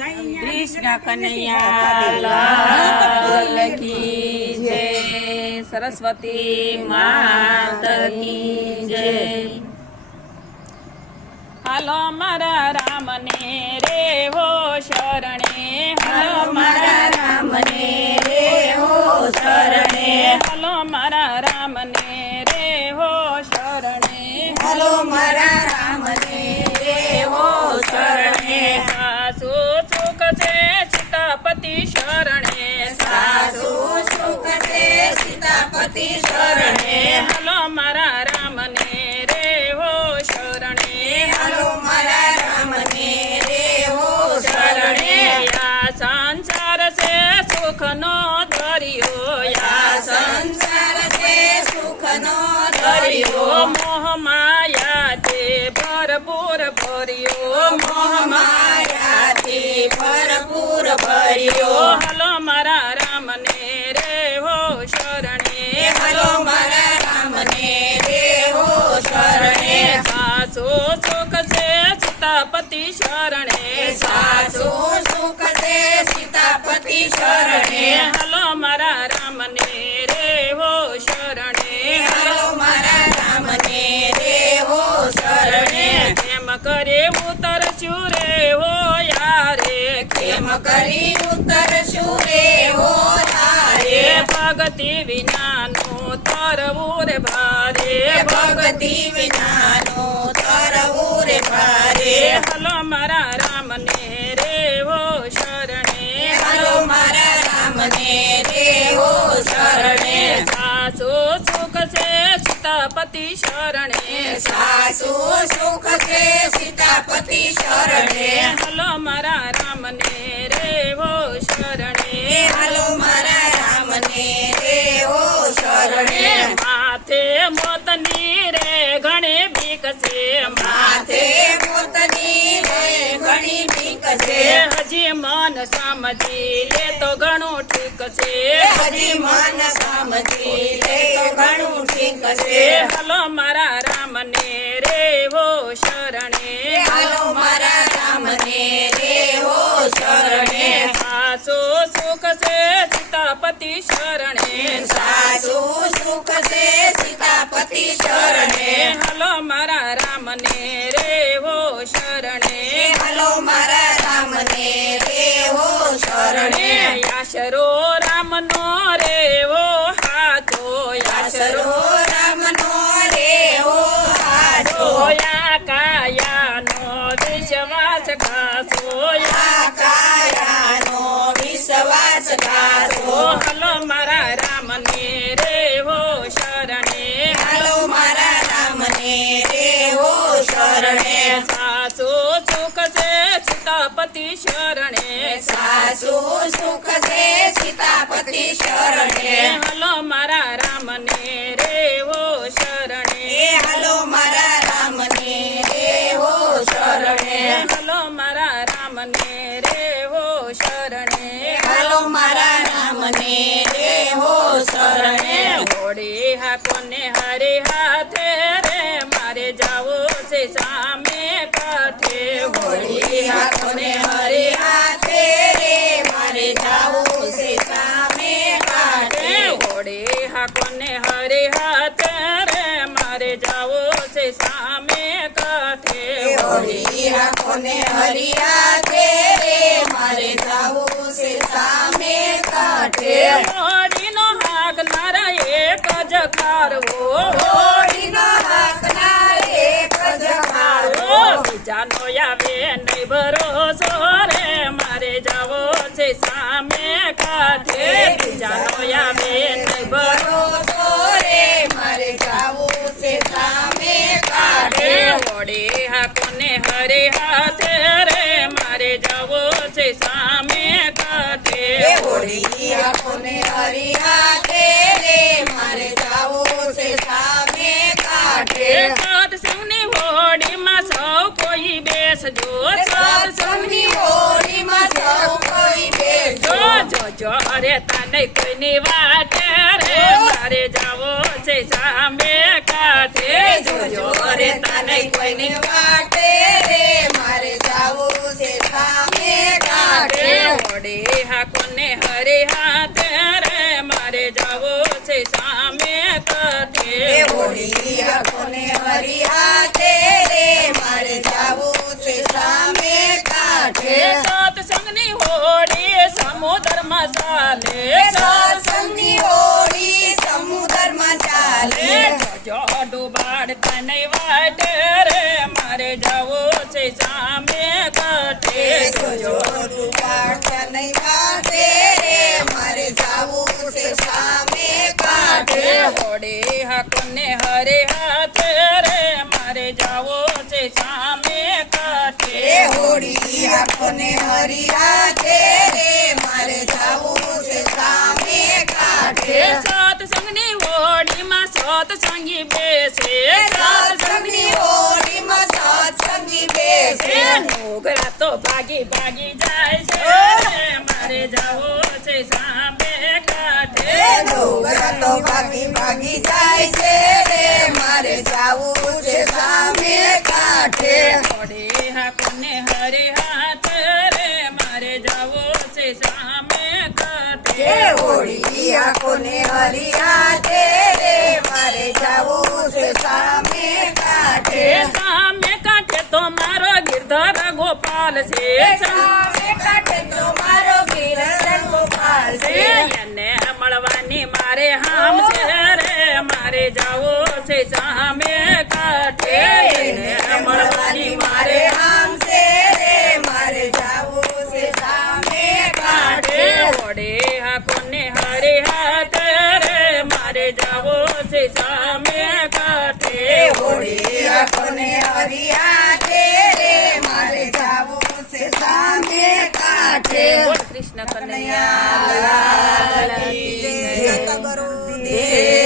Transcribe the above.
कृष्ण कन्हैया लाल की जय। सरस्वती मात की जय। हालो मारा राम ने रे हो शरणे, हालो मारा राम ने रे हो शरणे, हालो मारा राम ने रे हो शरणे, हालो मारा राम ने रे हो शरणे। सासु सुख से सीतापति शरणे, सासु सुख से सीतापति शरणे, हालो मारा राम ने रे हो शरणे, हालो मारा राम ने रे हो शरणे। या संसार से सुख नो धरियो, या संसार से सुख नो धरियो, मोह माया ते भरपूर भरियो, मोह माया ते भरपूर भरियो, हालो मारा राम ने रे हो शरणे, हालो मारा राम ने रे हो शरणे। सासु सुख से सीतापति शरणे, सासु सुख से सीतापति शरणे, हालो मारा राम ने रे हो शरणे, हालो मारा राम ने रे हो शरणे। खेम करे उतर शूरे हो यारे, खेम करी उतर शूरे हो यारे, भगति विनानो तरवूर भारे, भगति विनानो तरवूर भारे, हालो मारा राम ने रे हो शरणे, हालो मारा राम ने रे हो शरणे। सासु सुख से सीतापति शरणे, सासु सुख से सीतापति शरणे, हालो मारा राम ने रे हो शरणे, हालो मारा राम ने रे हो शरणे। माथे मोतनी रे घणी बीक से, माथे मोतनी रे घणी बीक से, हजी मन समझी ले तो घणो ठीक से, हजी मन समझी ले तो घणो ठीक से, हालो मारा राम ने रे हो शरणे, हालो मारा राम ने रे हो शरणे। सासु सुख से सीतापति शरणे, सासु सुख से सीतापति शरणे, हालो मारा राम ने रे हो शरणे, हालो मारा राम ने रे हो शरणे। याशरो राम नो रे हो हाथो, याशरो राम नो रे हो हाथो, या काया नो विश्वास घासो, या काया नो विश्वास घासो, हालो मारा राम ने रे हो शरणे, हालो मारा राम ने रे हो शरणे। सासु सुख से सीतापति शरणे, सासु सुख से सीतापति शरणे, हालो मारा राम ने रे हो शरणे, हालो मारा राम ने रे हो शरणे, हालो मारा राम ने रे हो शरणे, हालो मारा राम ने रे हो शरणे। घोड़ी हाकोने हरे हाथे रे मारे जाओ से सामे काठे, घोड़ी हाकोने हरे हाथे रे मारे जाओ से सामे काठे, घोड़ी हाकोने हरे हाथे रे मारे जाओ से सामे काठे, घोड़ी हाकोने हरी हाथे रे मारे जाओ से सामे काठे। घोड़ी नो हाकनार एक जखारवो, घोड़ी नो हाकनार एक जखारवो, जानो यावे नहीं भरोसो रे मारे जाओ से सामे काठे, जानो यावे नहीं भरोसो रे मारे जाओ से सामे काठे। घोड़ी हाकोने हरे हाथे रे मारे जाओ से सामे काठे, घोड़ी हाकोने हरी हाथे रे मारे जाओ से सामे काठे। सात सौनी घोड़ी में सौ कोई बेस जो, सात सौनी घोड़ी में सौ कोई बेस जो, जो जो अरे तने कोई निवाट रे मारे जाओ से सामे काठे, जो जो अरे तने कोई निवाट रे मारे जाओ से सामे काठे। હોડે હાકોને હરે હાથે રે મારે જાવું છે સામે કાંઠે હોળી આંખોને હરી હાથે રે મારે જાવું છે સામે કાંઠે સત્સંગની હોડી સમુદ્રમાં ચાલે સત્સંગની હોળી સમુદ્રમાં ચાલે જો ડૂબાડતા નહીં વાટે રે મારે જાવું છે સામે કાંઠે જોજો ડૂબાડતા નહીં કાંઠે રે મારે જાવું છે સામે કાંઠે હોડે હાકોને હરે હાથે રે મારે જાવું છે સામે કાંઠે હોળી આંખોને હરી હાથે રે મારે જાવું છે સામે કાંઠે સત્સંગની હોડીમાં સત્સંગી બેસે સત્સંગની હોળીમાં સત્સંગી બેસે નોગરા તો ભાગી ભાગી જાય છે રે મારે જાવું છે સામે કાંઠે ડોગરા તો ભાગી ભાગી જાય છે રે મારે જાવું છે સામે કાંઠે હોડે હાકોને હરે હાથ રે મારે જાવું છે સામે કાંઠે હોળી આંખોને હરી હાથે રે મારે જાવું છે સામે કાંઠે સામે કાંઠે તો મારો ગિરધર ગોપાલ છે સામે કાંઠે તો મારો ગિરધર ગોપાલ છે એને મળવાની મારે હામ છે રે મારે જાવું છે સામે કાંઠે એને મળવાની મારે આમ છે રે મારે જાવું છે સામે કાંઠે હોડે હાકોને હરે હાથ રે મારે જાવું છે સામે કાંઠે હોળી આંખોને હરી હાથે રે મારે જાવું છે સામે કાંઠે બોલ કૃષ્ણ કનૈયા લાલ કી જય. જય ગુરુદેવ